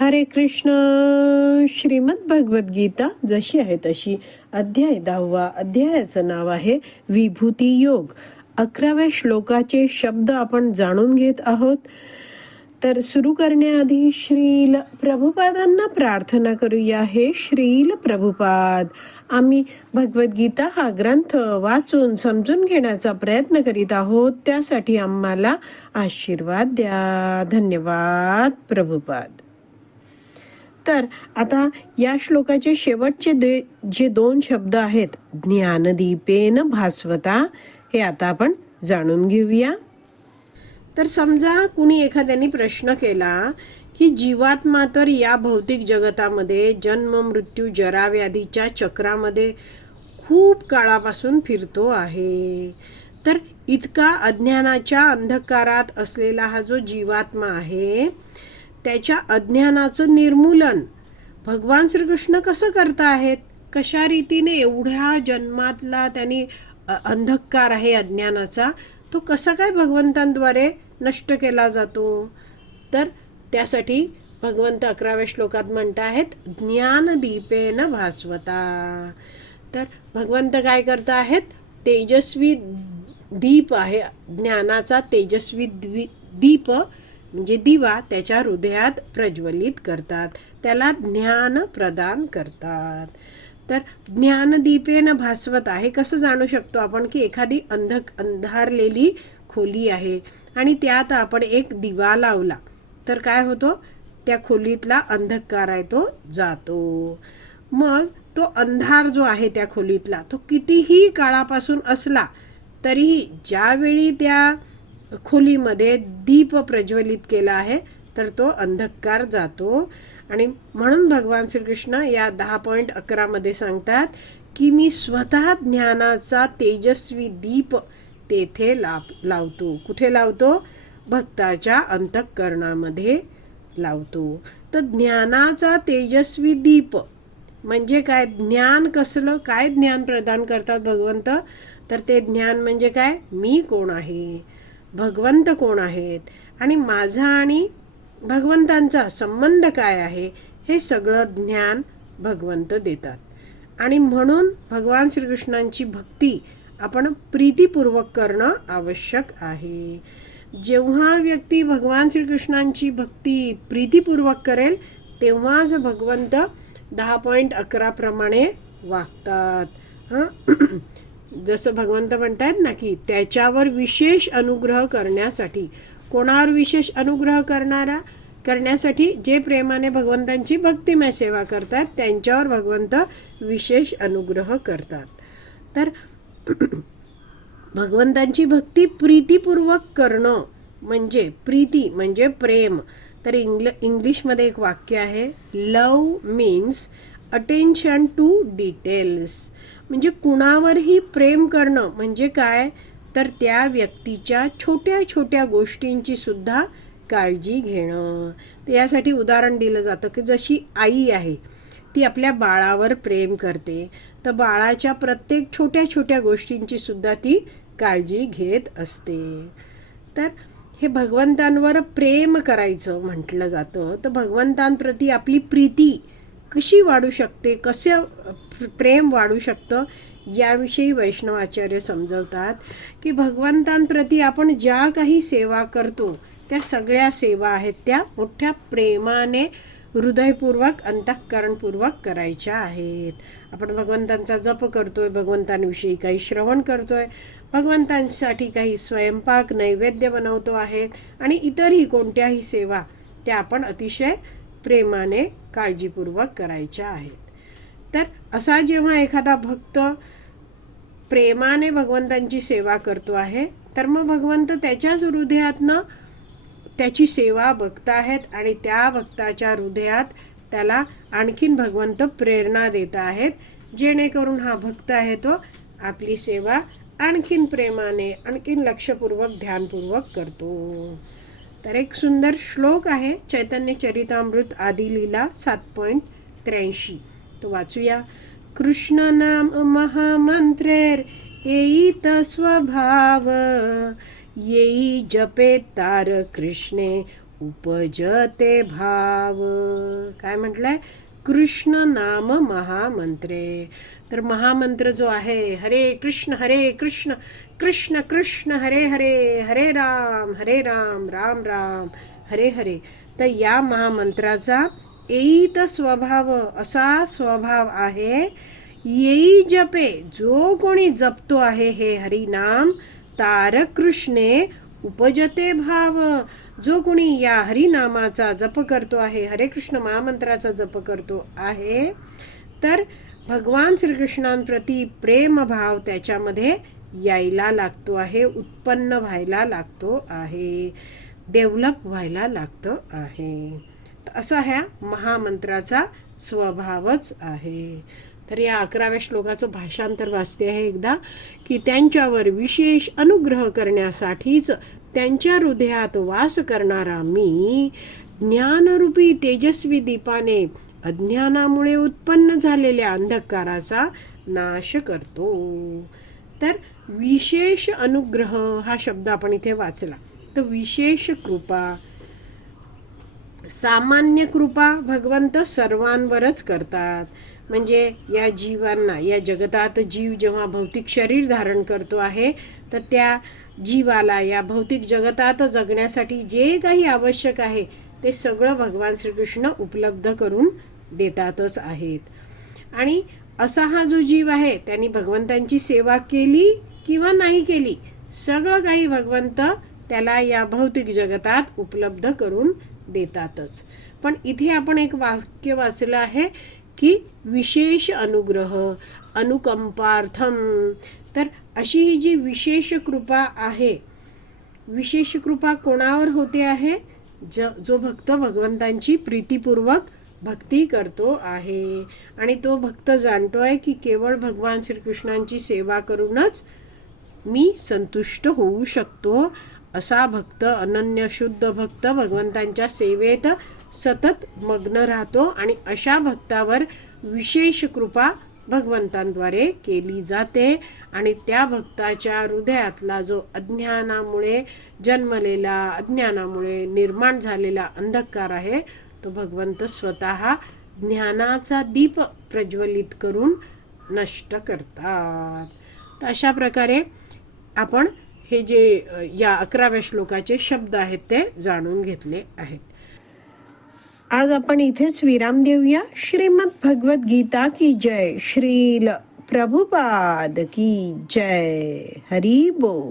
हरे कृष्ण. श्रीमद भगवत गीता जशी आहे तशी अध्याय दहावा अध्यायाचं नाव आहे विभूती योग. अकराव्या श्लोकाचे शब्द आपण जाणून घेत आहोत. तर सुरू करण्याआधी श्रील प्रभुपादांना प्रार्थना करूया. हे श्रील प्रभुपाद आम्ही भगवद्गीता हा ग्रंथ वाचून समजून घेण्याचा प्रयत्न करीत आहोत. त्यासाठी आम्हाला आशीर्वाद द्या. धन्यवाद प्रभुपाद. तर आता या श्लोकाचे शेवटचे दे जे दोन शब्द आहेत ज्ञानदीपेन भास्वता हे आता आपण जाणून घेऊया. तर समजा कुणी एखाद्याने प्रश्न केला की जीवात्मा तर या भौतिक जगतामध्ये जन्म मृत्यू जराव्याधीच्या चक्रामध्ये खूप काळापासून फिरतो आहे. तर इतका अज्ञानाच्या अंधकारात असलेला हा जो जीवात्मा आहे त्याच्या अज्ञानाचं निर्मूलन. भगवान श्रीकृष्ण कसं करता आहेत कशा रीतीने एवढ्या जन्मातला त्यांनी अंधकार आहे अज्ञानाचा? तो कसा काय भगवंतांद्वारे नष्ट केला जातो? तर त्यासाठी भगवंत अकराव्या श्लोकात म्हणत आहेत ज्ञानदीपेन भास्वता. तर भगवंत काय करत आहेत तेजस्वी दीप आहे ज्ञानाचा तेजस्वी द्वी दीप म्हणजे दिवा त्याच्या हृदयात प्रज्वलित करतात. त्याला ज्ञान प्रदान करतात. तर ज्ञानदीपेनं भास्वत आहे. कसं जाणू शकतो आपण की एखादी अंधक अंधारलेली खोली आहे आणि त्यात आपण एक दिवा लावला तर काय होतो? त्या खोलीतला अंधकार आहे तो जातो. मग तो अंधार जो आहे त्या खोलीतला तो कितीही काळापासून असला तरीही ज्यावेळी त्या खोलीमध्ये दीप प्रज्वलित केला आहे तर तो अंधकार जातो. आणि म्हणून भगवान श्रीकृष्ण या दहा पॉईंट अकरामध्ये सांगतात की मी स्वतः ज्ञानाचा तेजस्वी दीप तेथे लाप लावतो. कुठे लावतो? भक्ताच्या अंतःकरणामध्ये लावतो. तर ज्ञानाचा तेजस्वी दीप म्हणजे काय? ज्ञान कसलं? काय ज्ञान प्रदान करतात भगवंत? तर ते ज्ञान म्हणजे काय? मी कोण आहे? भगवंत कोण आहेत? आणि माझा आणि भगवंतांचा संबंध काय आहे? हे सगळं ज्ञान भगवंत देतात. आणि म्हणून भगवान श्रीकृष्णांची भक्ती आपण प्रीतीपूर्वक करणं आवश्यक आहे. जेव्हा व्यक्ती भगवान श्रीकृष्णांची भक्ती प्रीतीपूर्वक करेल तेव्हाच भगवंत दहा पॉईंट अकराप्रमाणे वागतात. हं? जसं भगवंत म्हणतात ना की त्याच्यावर विशेष अनुग्रह करण्यासाठी. कोणावर विशेष अनुग्रह करणारा? करण्यासाठी जे प्रेमाने भगवंतांची भक्तिमय सेवा करतात त्यांच्यावर भगवंत विशेष अनुग्रह करतात. तर भगवंतांची भक्ती प्रीतीपूर्वक करणं म्हणजे प्रीती म्हणजे प्रेम. तर इंग्ल इंग्लिशमध्ये एक वाक्य आहे love means attention to details म्हणजे कुणावरही प्रेम करणं म्हणजे काय? तर त्या व्यक्तीच्या छोट्या छोट्या गोष्टींची सुद्धा काळजी घेणं. तर यासाठी उदाहरण दिलं जातं की जशी आई आहे ती आपल्या बाळावर प्रेम करते. तर बाळाच्या प्रत्येक छोट्या छोट्या गोष्टींची सुद्धा ती काळजी घेत असते. तर हे भगवंतांवर प्रेम करायचं म्हटलं जातं. तर भगवंतांप्रती आपली प्रीती कशी वाढू शकते कसं प्रेम वाढू शकतं याविषयी वैष्णवाचार्य समजवतात की भगवंतांप्रती आपण ज्या काही सेवा करतो त्या सगळ्या सेवा आहेत त्या मोठ्या प्रेमाने हृदयपूर्वक अंतःकरणपूर्वक करायच्या आहेत. आपण भगवंतांचा जप करतोय भगवंतांविषयी काही श्रवण करतोय भगवंतांसाठी काही स्वयंपाक नैवेद्य बनवतो आहे आणि इतरही कोणत्याही सेवा त्या आपण अतिशय प्रेमाने काळजीपूर्वक करायच्या आहेत. तर असा जेव्हा एखादा भक्त प्रेमाने भगवंतांची सेवा करतो आहे तर मग भगवंत त्याच्याच हृदयातनं त्याची सेवा बघत आहेत आणि त्या भक्ताच्या हृदयात त्याला आणखीन भगवंत प्रेरणा देत आहेत. जेणेकरून हा भक्त आहे तो आपली सेवा आणखीन प्रेमाने आणखीन लक्षपूर्वक ध्यानपूर्वक करतो. तर एक सुंदर श्लोक आहे चैतन्य चरितामृत आदि लीला सात पॉईंट त्र्याऐंशी. तो वाचूया. कृष्ण नाम महामंत्रेर येईत स्वभाव येई जपे तार कृष्णे उपजते भाव. काय म्हटलंय? कृष्ण नाम महामंत्रे. तर महामंत्र जो आहे हरे कृष्ण हरे कृष्ण कृष्ण कृष्ण हरे हरे हरे राम हरे राम राम राम हरे हरे. तर या महामंत्राचा एईत स्वभाव असा स्वभाव आहे येई जपे जो कोणी जपतो आहे हे हरिनाम तारकृष्णे उपजते भाव. जो कोणी या हरिनामाचा जप करतो आहे हरे कृष्ण महामंत्राचा जप करतो आहे तर भगवान श्रीकृष्णांप्रती प्रेमभाव त्याच्यामध्ये यायला लागतो आहे उत्पन्न व्हायला लागतो आहे डेव्हलप व्हायला लागतं आहे. असा ह्या महामंत्राचा स्वभावच आहे. तर या अकराव्या श्लोकाचं भाषांतर वाचते आहे एकदा की त्यांच्यावर विशेष अनुग्रह करण्यासाठीच त्यांच्या हृदयात वास करणारा मी ज्ञानरूपी तेजस्वी दीपाने अज्ञानामुळे उत्पन्न झालेल्या अंधकाराचा नाश करतो. तर विशेष अनुग्रह हा शब्द आपण इथे वाचला. तर विशेष कृपा सामान्य कृपा भगवंत सर्वांवरच करतात. म्हणजे या जीवांना या जगतात जीव जेव्हा भौतिक शरीर धारण करतो आहे तर त्या जीवाला या भौतिक जगतात जगण्यासाठी जे काही आवश्यक आहे ते सगळं भगवान श्रीकृष्ण उपलब्ध करून देतातच आहेत. आणि असा हा जो जीव आहे त्यांनी भगवंतांची सेवा केली किंवा नाही केली सगळं काही भगवंत त्याला या भौतिक जगतात उपलब्ध करून देतातच. पण इथे आपण एक वाक्य वाचलं आहे की विशेष अनुग्रह अनुकंपार्थम. तर अशी ही जी विशेष कृपा आहे विशेष कृपा कोणावर होते आहे? ज जो भक्त भगवंतांची प्रीतीपूर्वक भक्ती करतो आहे. आणि तो भक्त जाणतो आहे की केवळ भगवान श्रीकृष्णांची सेवा करूनच मी संतुष्ट होऊ शकतो. असा भक्त अनन्य शुद्ध भक्त भगवंतांच्या सेवेत सतत मग्न राहतो आणि अशा भक्तावर विशेष कृपा भगवंतांद्वारे केली जाते. आणि त्या भक्ताच्या हृदयातला जो अज्ञानामुळे जन्मलेला अज्ञानामुळे निर्माण झालेला अंधकार आहे तो भगवंत स्वतः ज्ञानाचा दीप प्रज्वलित करून नष्ट करतात. तर अशा प्रकारे आपण हे जे या अकराव्या श्लोकाचे शब्द आहेत ते जाणून घेतले आहेत. आज आपण इथेच विराम देऊया. श्रीमद भगवत गीता की जय. श्रील प्रभुपाद की जय. हरी बोल.